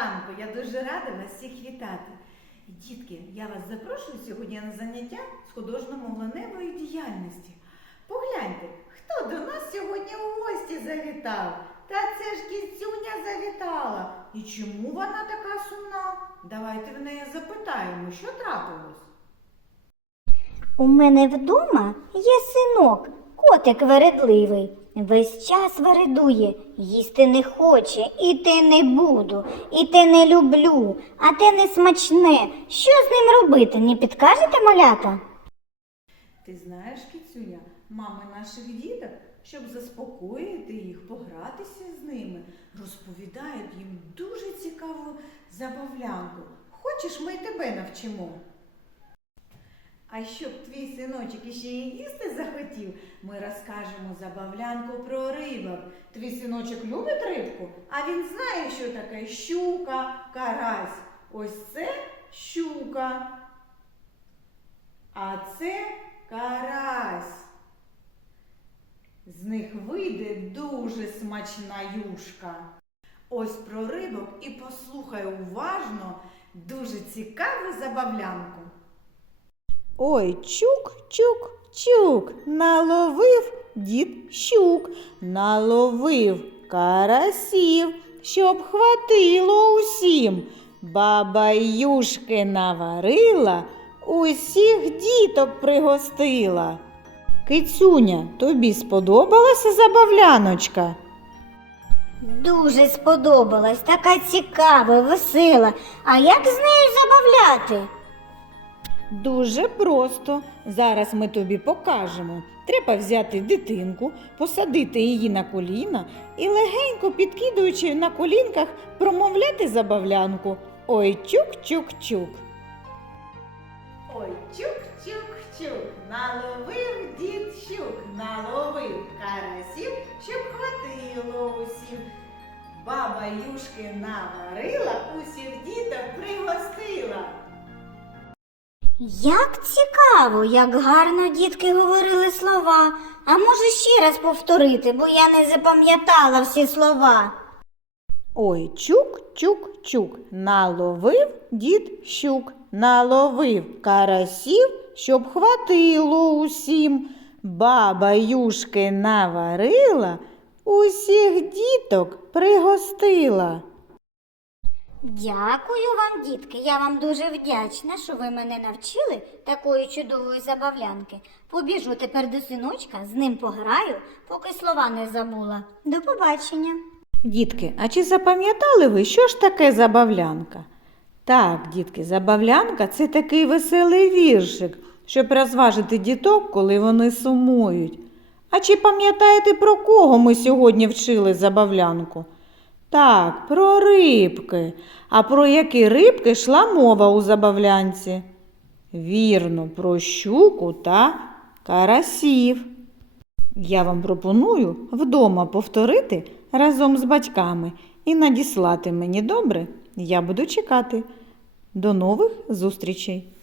ранку! Я дуже рада вас всіх вітати. Дітки, я вас запрошую сьогодні на заняття з художньо-мовленевої діяльності. Погляньте, хто до нас сьогодні у гості завітав? Та це ж кіцюня завітала. І чому вона така сумна? Давайте в неї запитаємо, що трапилось. У мене вдома є синок, котик вередливий. Весь час вередує, їсти не хоче, іти не буду, іти не люблю, а те не смачне. Що з ним робити, не підкажете малята? Ти знаєш, кіцюня, мами наших діток, щоб заспокоїти їх, погратися з ними, розповідають їм дуже цікаву забавлянку. Хочеш, ми тебе навчимо? А щоб твій синочок іще і їсти захотів, ми розкажемо забавлянку про рибок. Твій синочок любить рибку, а він знає, що таке щука, карась. Ось це щука. А це карась. З них вийде дуже смачна юшка. Ось про рибок і послухай уважно дуже цікаву забавлянку. Ой, чук, чук, чук, наловив дід щук, наловив карасів, щоб хватило усім. Баба юшки наварила, усіх діток пригостила. Кицюня, тобі сподобалася забавляночка? Дуже сподобалась, така цікава, весела. А як з нею забавляти? Дуже просто. Зараз ми тобі покажемо. Треба взяти дитинку, посадити її на коліна і легенько підкидуючи на колінках, промовляти забавлянку. Ой, чук-чук-чук. Ой, чук-чук-чук, наловив дід щук, наловив карасів, щоб хватило усім. Баба юшки наварила, усіх діток пригостила. Як цікаво, як гарно дітки говорили слова. А може ще раз повторити, бо я не запам'ятала всі слова. Ой, чук, чук, чук, наловив дід щук, наловив карасів, щоб хватило усім. Баба юшки наварила, усіх діток пригостила. Дякую вам, дітки. Я вам дуже вдячна, що ви мене навчили такої чудової забавлянки. Побіжу тепер до синочка, з ним пограю, поки слова не забула. До побачення. Дітки, а чи запам'ятали ви, що ж таке забавлянка? Так, дітки, забавлянка це такий веселий віршик, щоб розважити діток, коли вони сумують. А чи пам'ятаєте, про кого ми сьогодні вчили забавлянку? Так, про рибки. А про які рибки йшла мова у забавлянці? Вірно, про щуку та карасів. Я вам пропоную вдома повторити разом з батьками і надіслати мені добре. Я буду чекати. До нових зустрічей!